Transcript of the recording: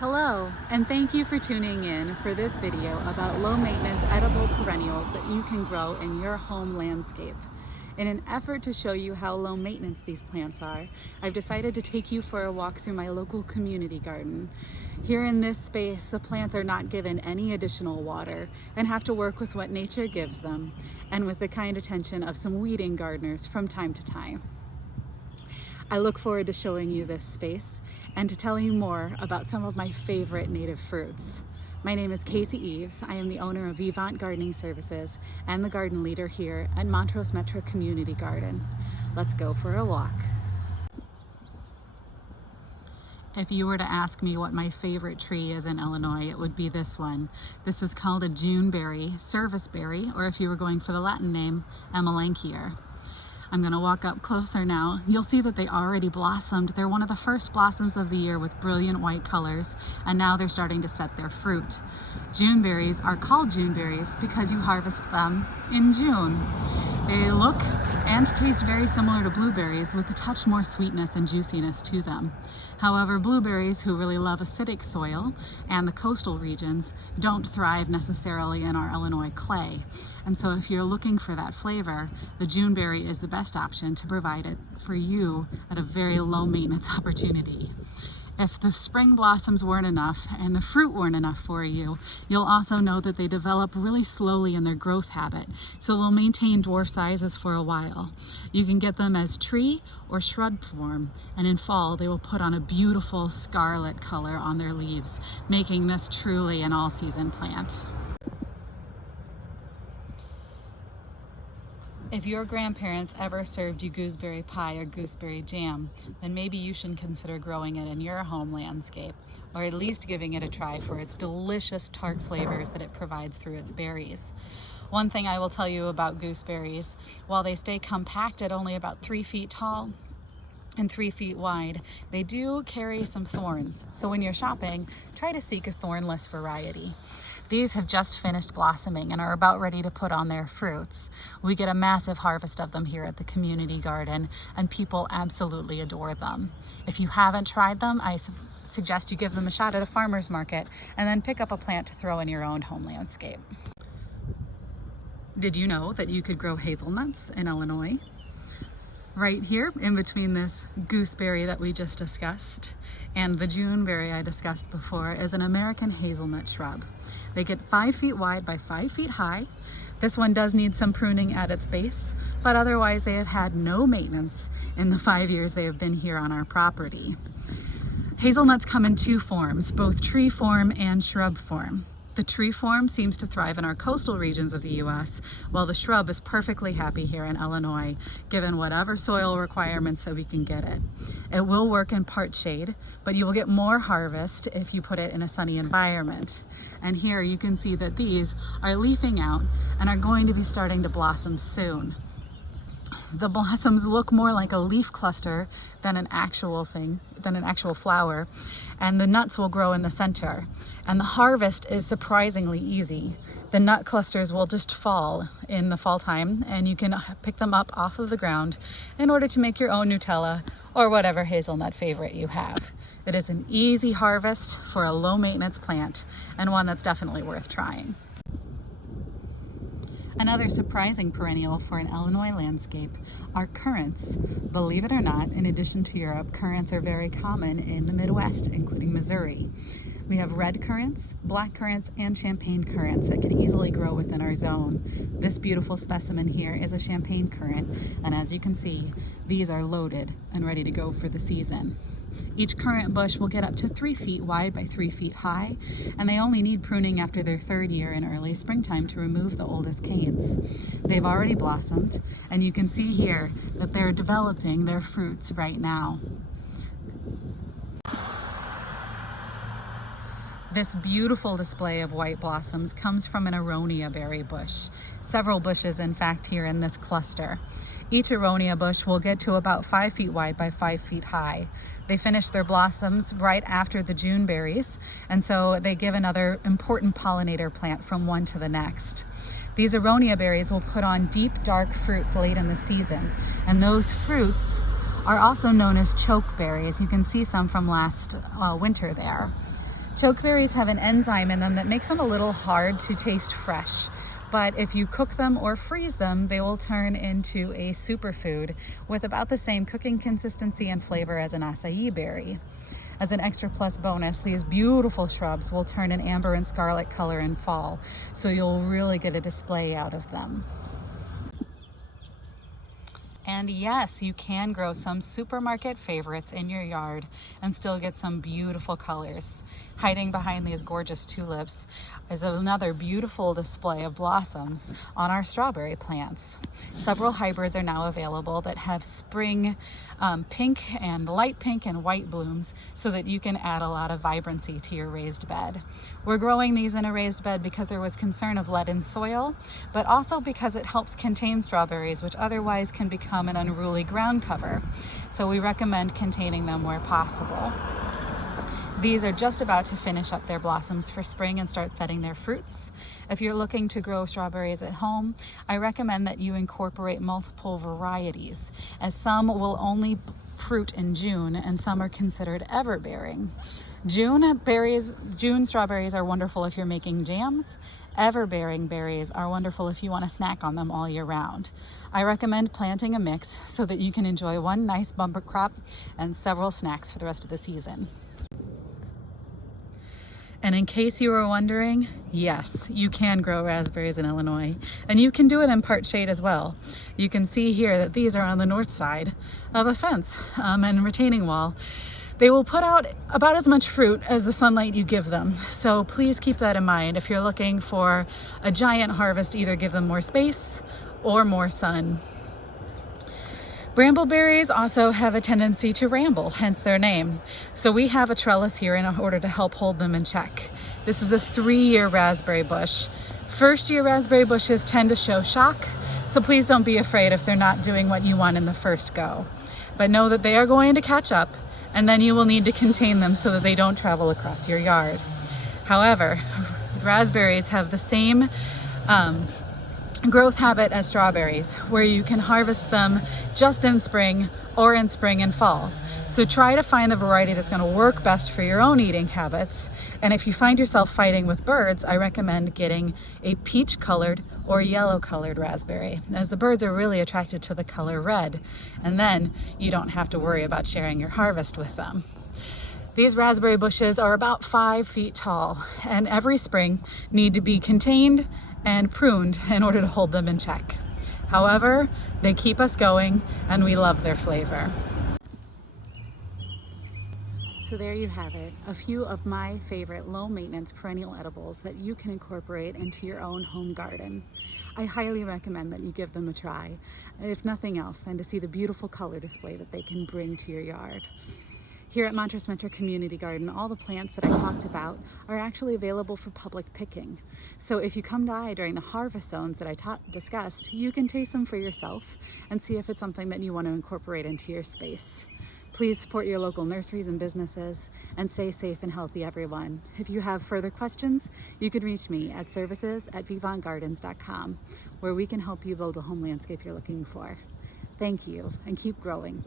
Hello, and thank you for tuning in for this video about low maintenance edible perennials that you can grow in your home landscape. In an effort to show you how low maintenance these plants are, I've decided to take you for a walk through my local community garden. Here in this space, the plants are not given any additional water and have to work with what nature gives them, and with the kind attention of some weeding gardeners from time to time. I look forward to showing you this space and to telling you more about some of my favorite native fruits. My name is Kasey Eaves. I am the owner of Eaves Gardening Services and the garden leader here at Montrose Metro Community Garden. Let's go for a walk. If you were to ask me what my favorite tree is in Illinois, it would be this one. This is called a Juneberry, serviceberry, or if you were going for the Latin name, Amelanchier. I'm going to walk up closer now. You'll see that they already blossomed. They're one of the first blossoms of the year with brilliant white colors, and now they're starting to set their fruit. Juneberries are called Juneberries because you harvest them in June. They look and taste very similar to blueberries with a touch more sweetness and juiciness to them. However, blueberries, who really love acidic soil and the coastal regions, don't thrive necessarily in our Illinois clay. And so if you're looking for that flavor, the Juneberry is the best option to provide it for you at a very low maintenance opportunity. If the spring blossoms weren't enough and the fruit weren't enough for you, you'll also know that they develop really slowly in their growth habit, so they'll maintain dwarf sizes for a while. You can get them as tree or shrub form, and in fall they will put on a beautiful scarlet color on their leaves, making this truly an all-season plant. If your grandparents ever served you gooseberry pie or gooseberry jam, then maybe you should consider growing it in your home landscape, or at least giving it a try for its delicious tart flavors that it provides through its berries. One thing I will tell you about gooseberries, while they stay compact at only about 3 feet tall and 3 feet wide, they do carry some thorns. So when you're shopping, try to seek a thornless variety. These have just finished blossoming and are about ready to put on their fruits. We get a massive harvest of them here at the community garden, and people absolutely adore them. If you haven't tried them, I suggest you give them a shot at a farmer's market and then pick up a plant to throw in your own home landscape. Did you know that you could grow hazelnuts in Illinois? Right here in between this gooseberry that we just discussed and the Juneberry I discussed before is an American hazelnut shrub. They get 5 feet wide by 5 feet high. This one does need some pruning at its base, but otherwise they have had no maintenance in the 5 years they have been here on our property. Hazelnuts come in 2 forms, both tree form and shrub form. The tree form seems to thrive in our coastal regions of the US, while the shrub is perfectly happy here in Illinois, given whatever soil requirements that we can get it. It will work in part shade, but you will get more harvest if you put it in a sunny environment. And here you can see that these are leafing out and are going to be starting to blossom soon. The blossoms look more like a leaf cluster than an actual flower, and the nuts will grow in the center. And the harvest is surprisingly easy. The nut clusters will just fall in the fall time, and you can pick them up off of the ground in order to make your own Nutella or whatever hazelnut favorite you have. It is an easy harvest for a low maintenance plant, and one that's definitely worth trying. Another surprising perennial for an Illinois landscape are currants. Believe it or not, in addition to Europe, currants are very common in the Midwest, including Missouri. We have red currants, black currants, and champagne currants that can easily grow within our zone. This beautiful specimen here is a champagne currant, and as you can see, these are loaded and ready to go for the season. Each currant bush will get up to 3 feet wide by 3 feet high, and they only need pruning after their 3rd year in early springtime to remove the oldest canes. They've already blossomed, and you can see here that they're developing their fruits right now. This beautiful display of white blossoms comes from an aronia berry bush. Several bushes, in fact, here in this cluster. Each aronia bush will get to about 5 feet wide by 5 feet high. They finish their blossoms right after the Juneberries, and so they give another important pollinator plant from one to the next. These aronia berries will put on deep, dark fruits late in the season, and those fruits are also known as chokeberries. You can see some from last winter there. Chokeberries have an enzyme in them that makes them a little hard to taste fresh, but if you cook them or freeze them, they will turn into a superfood with about the same cooking consistency and flavor as an acai berry. As an extra plus bonus, these beautiful shrubs will turn an amber and scarlet color in fall, so you'll really get a display out of them. And yes, you can grow some supermarket favorites in your yard and still get some beautiful colors. Hiding behind these gorgeous tulips is another beautiful display of blossoms on our strawberry plants. Several hybrids are now available that have spring pink and light pink and white blooms so that you can add a lot of vibrancy to your raised bed. We're growing these in a raised bed because there was concern of lead in soil, but also because it helps contain strawberries, which otherwise can become an unruly ground cover. So we recommend containing them where possible. These are just about to finish up their blossoms for spring and start setting their fruits. If you're looking to grow strawberries at home, I recommend that you incorporate multiple varieties, as some will only fruit in June and some are considered ever-bearing. June strawberries are wonderful if you're making jams. Ever-bearing berries are wonderful if you want to snack on them all year round. I recommend planting a mix so that you can enjoy one nice bumper crop and several snacks for the rest of the season. And in case you were wondering, yes, you can grow raspberries in Illinois, and you can do it in part shade as well. You can see here that these are on the north side of a fence and retaining wall. They will put out about as much fruit as the sunlight you give them. So please keep that in mind. If you're looking for a giant harvest, either give them more space or more sun. Brambleberries also have a tendency to ramble, hence their name. So we have a trellis here in order to help hold them in check. This is a 3-year raspberry bush. First-year raspberry bushes tend to show shock, so please don't be afraid if they're not doing what you want in the first go. But know that they are going to catch up, and then you will need to contain them so that they don't travel across your yard. However, raspberries have the same growth habit as strawberries, where you can harvest them just in spring or in spring and fall. So try to find the variety that's going to work best for your own eating habits. And if you find yourself fighting with birds, I recommend getting a peach colored or yellow colored raspberry, as the birds are really attracted to the color red, and then you don't have to worry about sharing your harvest with them. These raspberry bushes are about 5 feet tall, and every spring need to be contained and pruned in order to hold them in check. However, they keep us going and we love their flavor. So there you have it, a few of my favorite low maintenance perennial edibles that you can incorporate into your own home garden. I highly recommend that you give them a try, if nothing else than to see the beautiful color display that they can bring to your yard. Here at Montrose Metro Community Garden, all the plants that I talked about are actually available for public picking. So if you come by during the harvest zones that I discussed, you can taste them for yourself and see if it's something that you want to incorporate into your space. Please support your local nurseries and businesses, and stay safe and healthy, everyone. If you have further questions, you can reach me at services@vivanggardens.com, where we can help you build a home landscape you're looking for. Thank you, and keep growing.